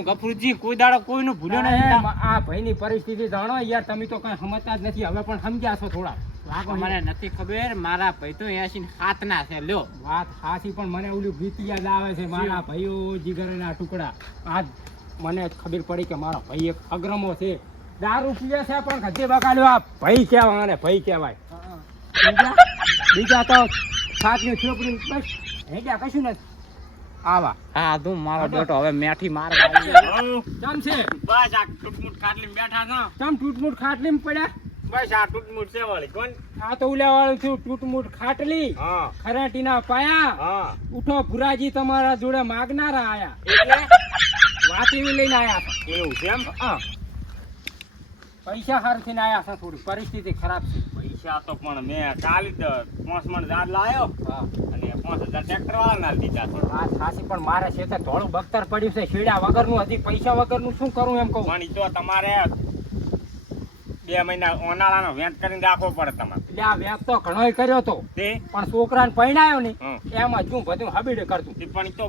હું ગફુરજી કોઈ દાડો કોઈનું ભૂલ્યો નહીં. આ ભાઈની પરિસ્થિતિ જાણો યાર, તમે તો કઈ સમજતા જ નથી. હવે પણ સમજ્યા છો થોડા. મને નથી ખબર, મારા ભાઈ તો 87 ના છે. લ્યો વાત સાચી, પણ મને ઓલું ગીત યાદ આવે છે, મારા ભાઈઓ જીગરના ટુકડા. આજ મને ખબર પડી કે મારો ભાઈ એક અગ્રમો છે, દારૂ પીવે છે પણ ગધે બગાડ્યો. આ ભાઈ કહેવાય અને ભાઈ કહેવાય. બીજા તો સાતની છોકરી બસ હેડ્યા કશું નથી. આવા હા તું મારો બેટો હવે મેઠી માર ચમ છે? બસ આ ટૂટમૂટ ખાટલી બેઠા છો. ચમ ટૂટમૂટ ખાટલી પડ્યા? બસ આ ટૂટમૂટ છે વાળી કોણ? આ તો ઉલ્યા વાળું છું, ટૂટમૂટ ખાટલી. હા ખરાટીના પાયા. હા ઉઠો ભુરાજી, તમારા જોડે માગનારા આયા. એટલે વાતી લઈને આયા હતા. એવું છે એમ? હા, પૈસા હારથી આયા છે. થોડી પરિસ્થિતિ ખરાબ છે. પૈસા તો પણ મેં કાલે 5 મણ જાડ લાયો હા, અને 5000 ટ્રેક્ટર વાળા ના દીધા છે. વાત સાચી, પણ મારે છે ધોળું બખ્તર પડ્યું છે. શેડા વગરનું, હજી પૈસા વગરનું શું કરું એમ કહું. પણ ઈ તો તમારે 2 મહિના ઓનાળાનો વેચ કરીને રાખવો પડે તમારે. એટલે આ વ્યાપ તો ઘણોય કર્યો તો, તે પણ છોકરાને પરણાયો ને હમ. એમાં શું બધું હબીડે કરતું. પણ ઈ તો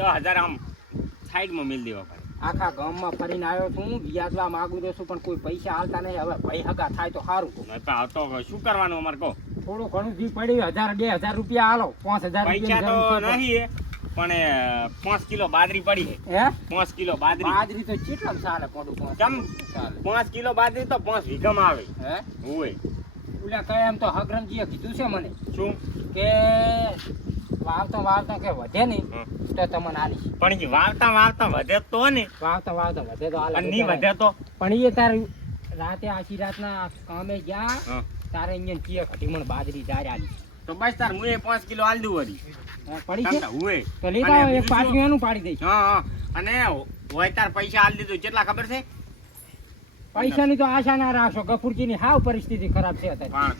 10000 આમ સાઈડમાં મિલ દેવા પડે. આખા ગામમાં ફરીને આવ્યો છું, વ્યાજવા માંગુ છું, પણ કોઈ પૈસા હાલતા નહીં. હવે ભાઈ હગા થાય તો સારું. તો શું કરવાનું અમારે કહો? થોડું ઘણું જી પડ્યું, 1000-2000 રૂપિયા હાલો. 5000 પૈસા તો નહીં પણ 5 કિલો બાજરી પડી છે. હે 5 કિલો બાજરી. બાજરી તો કેટલા ચાલે પડું? કેમ? ચાલે 5 કિલો બાજરી તો 5 વીઘામાં આવે. હે હોય ઓલા કઈ એમ તો હગરમજીએ કીધું છે મને શું કે વાવતા કે વધે નહીં તો તમને આલીશ. પણ ઈ વાવતા વધે તો ને, વાવતા વધે તો અને નહીં વધે તો પણ એ તાર રાતે આખી રાતના કામે ગયા હા. તારે અહીંયા ચીએ ઘટીમણ બાજરી જારે આલીશ. તો બસ તાર હું 5 કિલો આલ દઉં વળી. પડી છે હોય તો લેતા આવો, એક પાટિયું એનું પાડી દઈશ. હા અને હોય તાર પૈસા આલ દીધું કેટલા ખબર છે? પૈસાની તો આશા ના રાખશો, ગફુરજીની હાવ પરિસ્થિતિ ખરાબ છે અત્યારે.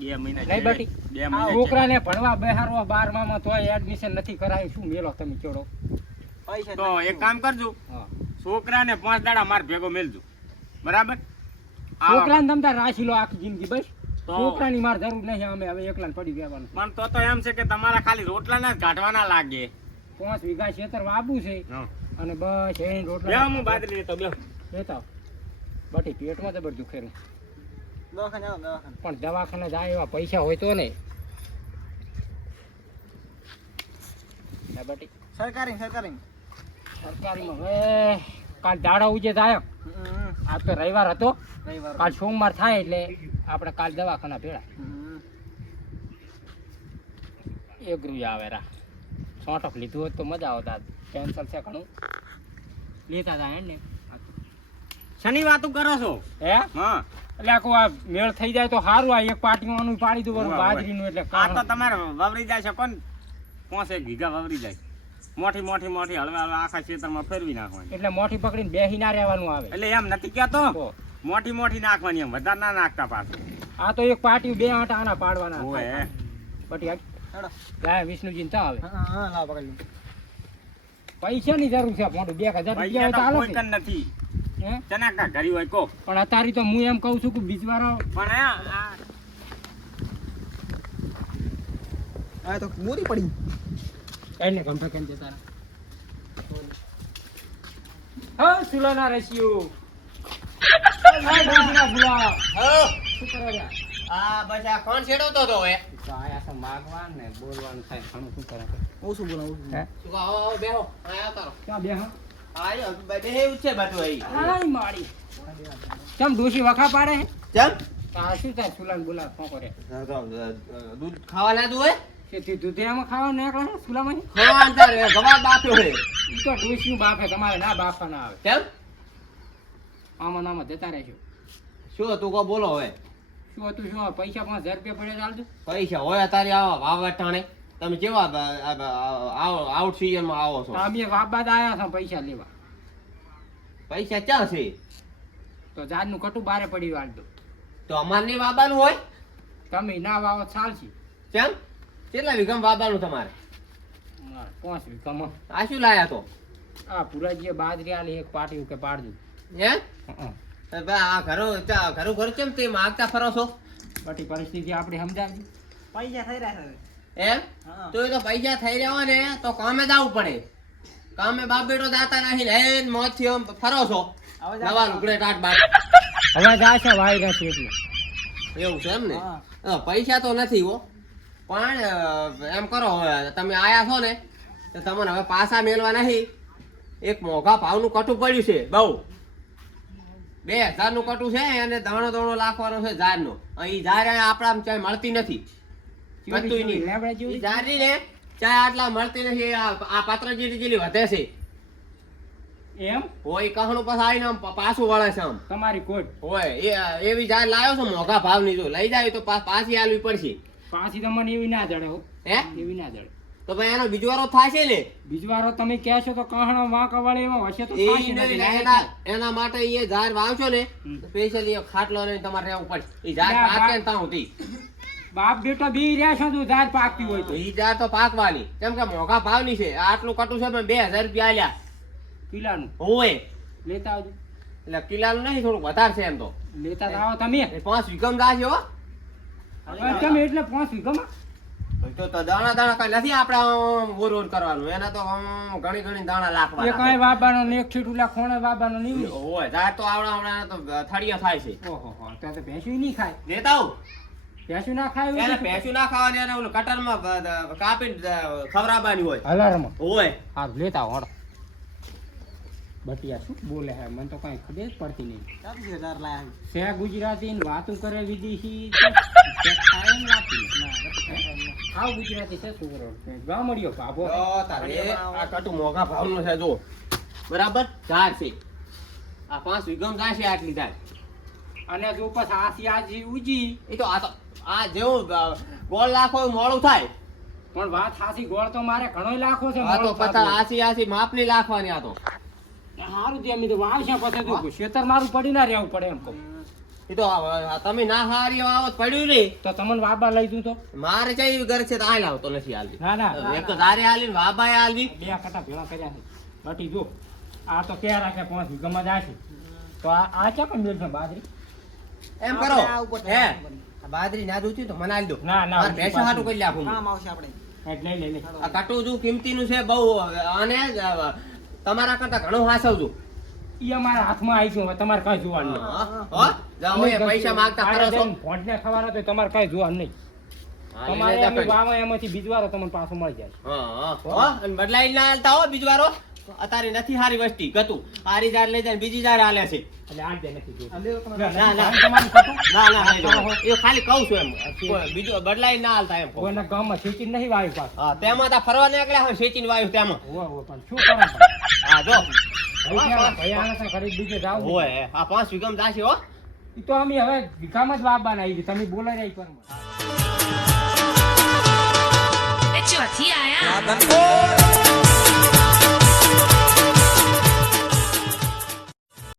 2 મહિના નહીં બટી, 2 આ મહિના છોકરાને ભણવા બેહારવા 12માં તોય એડમિશન નથી કરાયું. શું મેલો તમે કેડો? તો એક કામ કરજો, હા, છોકરાને 5 દાડા માર ભેગો મેલજો, બરાબર? છોકરાને તમતા રાશી લો આખી જિંદગી. બસ તો- છોકરાની માર જરૂર નહીં. અમે હવે એકલાને પડી રહેવાનું. પણ તો એમ છે કે તમારા ખાલી રોટલા ના કાઢવાના લાગે. 5 વીઘા ખેતર વાબુ છે અને બસ એ બેહો રોટલા હું બાજરી લેતો બેહો. લેતા બટી પેટમાં જબર દુખેરું. પણ દવાખાને જાય એવા પૈસા હોય તો ને બટી. સરકારીમાં હવે કાલ દાડા ઉજે થાય. આજ તો રવિવાર હતો, કાલ સોમવાર થાય એટલે આપણે કાલ દવાખાના ભેળા એગ્રું આવે રા. સોટક લીધું હોત તો મજા આવતા. કેન્સર છે ઘણું, લેતા જાય ને. શની વાતું કરો છો? હે હા એટલે આખું આ મેળ થઈ જાય તો સારું. આ એક પાટીનું પાડી દઉં હોવે, હોવે. બાજરીનું એટલે આ તો તમારે વવરી જાય છે કોણ? 5 વીઘા વવરી જાય. મોટી હળવે આખા ખેતરમાં ફેરવી નાખવાની. એટલે મોટી પકડીને બેસી ના રહેવાનું આવે. એટલે એમ નથી કહેતો, તો મોટી નાખવાની, એમ વધારે ના નાખતા પાછું. આ તો એક પાટી 2 આંટા આના પાડવાના. હોય બટી ગાય વિષ્ણુજી તો આવે. પૈસાની જરૂર છે મોટું. 2000 રૂપિયા પૈસા હોય તો તો કોઈ હાલો કન નથી. હે ચનાકા ઘરી હોય કો. પણ અત્યારે તો હું એમ કહું છું કે બીજવારો પણ આ તો મોરી પડી. એને ગમતા કેમ જતા હા સુલાના રસીઓ. બસ આ કોણ છેડવતો તો હે? માગવાનું ને બોલવાનું થાય ઘણું. શું કરે ઓછું બોલાવું. હે શું કહો? આવો બેહો. આયા તારો. ક્યાં બે હા આયો બધે એવું છે બધું અહીં. આય મારી કેમ ડોશી વખા પાડે હે? કેમ? આ શું થાય સુલાન બોલા શું કરે દૂધ ખાવા લાદું હોય? કે દૂધિયામાં ખાવા નીકળે છે સુલામાં? ખાવા અંતર ગવા બાપ્યો હોય. ઈ તો ડોશીનું બાપ હે, તમારે ના બાપા ના આવે. કેમ? આમાં જતા રહેજો. શું તું કો બોલો હવે? શું હતું શું? પૈસા 5000 રૂપિયા પડ્યા ચાલતું. પૈસા હોય તારી આવા વાવટાણે તમે કેવા આઉટ સીઝનમાં આવો છો? અમે વાબાદ આયા છે પૈસા લેવા. પૈસા ક્યાં છે? તો જાતનું કટું બારે પડી વાળ દો. તો અમાર નહીં વાબાનું હોય? તમે ના વાવો ચાલશે. કેમ? કેટલા વીઘામાં વાબાનું તમારે? 5 વીઘામાં. આ શું લાયા તો? આ પુરાજીએ બાજરી આલી એક પાટી કે પાડજો. હે? આ ઘરો કેમ તે માગતા ફરો છો? બટી પરિસ્થિતિ આપણી સમજાવી. પૈસા થઈ રહ્યા છે. એમ? તો એ તો પૈસા થઈ રહ્યા હોય ને તો કામે જવું પડે. કામે બાપ બેટો જાતા નહીં ને હેન મોજથી આમ ફરો છો નવા લુગડે ટાટ બાટ હવે જાશે વાઈ નથી એટલે એવું છે એમ ને પૈસા તો નથી હો પણ એમ કરો હવે તમે આયા છો ને તો તમને હવે પાછા મેળવા નહીં એક મોંઘા ભાવનું કટું પડ્યું છે બહુ 2000 નું કટું છે અને દાણો લાખવાનો છે ઝાડનો અહીં ઝાડ આપણા ચાય મળતી નથી કતું નહીં લેબડા જેવું ઈ ઝાડની ને ચાય આટલા મળતી નથી આ પાત્ર જેટલી વધે છે એમ હોય કહણું પછી આવીને આમ પાછું વળે છે આમ તમારી કોટ હોય એવી ઝાડ લાવ્યો છો મોંઘા ભાવની જો લઈ જાય તો પાછી આલવી પડશે પાછી તો મને એવી ના જડે હો હે એવી ના જડે તો ભાઈ એનો બીજો વારો થાય છે ને બીજવારો તમે કહેશો તો કહણા વાંકા વળે એવો હશે તો એ થશે નહીં નથી. ને એના માટે એ ઝાડ વાવશો ને સ્પેશિયલી ખાટલો લઈને તમારે રહેવું પડશે એ ઝાડ ના, પાકે ને ત્યાં સુધી બાપ બેટો બી રહ્યા છો તું ઝાડ પાકતી હોય તો એ ઝાડ તો પાકવાની કેમ કે મોંઘા ભાવની છે આટલું કટું છે પણ 2000 રૂપિયા આલ્યા કિલ્લાનું હોય લેતા આવજો એટલે કિલ્લાનું નહીં થોડુંક વધારે છે એમ તો લેતા તો આવો તમે એ 5 વીઘમ ગાશે હો તમે એટલે 5 વીઘામાં તો દાણા કઈ નથી આપણે ઓર કરવાનું એના તો ઘણી દાણા એ લાખવાના કાંઈ વાબાનો ને એક છીટ ઉલા ખોણે વાબાનો નહીં હોય ઝાડ તો આવડા તો થળિયા થાય છે ઓહો હો તો ભેંસું નહીં ખાય લેતા આવું ભેંસું ના ખાય એવું એને નથી. ભેંસું ના ખાવાની એને ઓલું કટરમાં કાપીને ખવડાવવાની હોય હલારમાં હોય હા લેતા આવો હળો. બટિયા શું બોલે હે મને તો કઈ ખબર જ પડતી નહીં છે ગુજરાતી ને વાતું કરે વિદેશી આવ ગુજરાતી છે શું કરો ગામડિયો બાબો તો તારે આ કટુ મોંઘા ભાવનું છે જો બરાબર ઝાડ છે આ 5 વીઘમ ગાશે આટલી ઝાડ અને જો પછી આસી આજી ઉજી એ તો આ જેવું ગોળ લાખો એવું મોડું થાય પણ વાત હાસી ગોળ તો મારે ઘણો લાખો છે આ તો પતા આસી માપની લાખવાની આ તો સારું તે અમે તો વાવશે પછી તો ખેતર મારું પડી ના રહેવું પડે એમ કહું એ તો તમે ના હારી આવો તો પડ્યું નહીં તો તમને વાબા લઈ દઉં તો મારે ચાઈ એવી ઘર છે તો આ લાવતો નથી હાલવી ના ના એક તો ધારે હાલી ને વાબાએ હાલવી બે કટા ભેળા કર્યા છે બટી જો આ તો કે રાખે 5 વીઘામાં જાય છે તો આ ચા પણ મેળ છે બાજરી એમ કરો હે બાદરી ના જોતી તો મને આલી દો ના ના મારે ભેંસો હાટું કરી નાખું એટલે લઈ લે આ કટું જો કિંમતીનું છે બહુ અને તમારા કરતા ઘણું હાસવજો ઈ અમારા હાથમાં આવી ગયું હવે તમારે કઈ જોવાનું નહીં. હો જાઓ એ પૈસા માંગતા ફરો છો ભોંટને ખવાના તો તમારે કઈ જોવાનું નહીં તમારે એમ વાવે એમાંથી બીજવારો તમને પાછો મળી જાય હા અને બદલાઈ ના હાલતા હો બીજવારો અત્યારે નથી હારી વસ્તી ગતું હારી જાર લઈ જાય બીજી જાર હાલે છે એટલે આ જે નથી જોતું. ના ના તમારું ખોટું? નહીં જાઓ. એ ખાલી કહું છું એમ કોઈ બીજું બદલાઈ ના હાલતા એમ કહું. કોઈના ગામમાં ખેતી નહીં વાવી પાછું. હા તેમાં તા ફરવા નીકળ્યા હોય સેચીને વાયુ તેમાં હોવે, હોવે, પણ શું કરો તમે? હા જો ભાઈ ક્યાં? ભાઈ આને તો ઘરે બીજે જાવ નહીં. હોય આ 5 વીઘમ જાશે હો ઈ તો અમે હવે વીઘામાં જ વાવવાના આવી તમે બોલાઈ રહી પર ચોથી આયા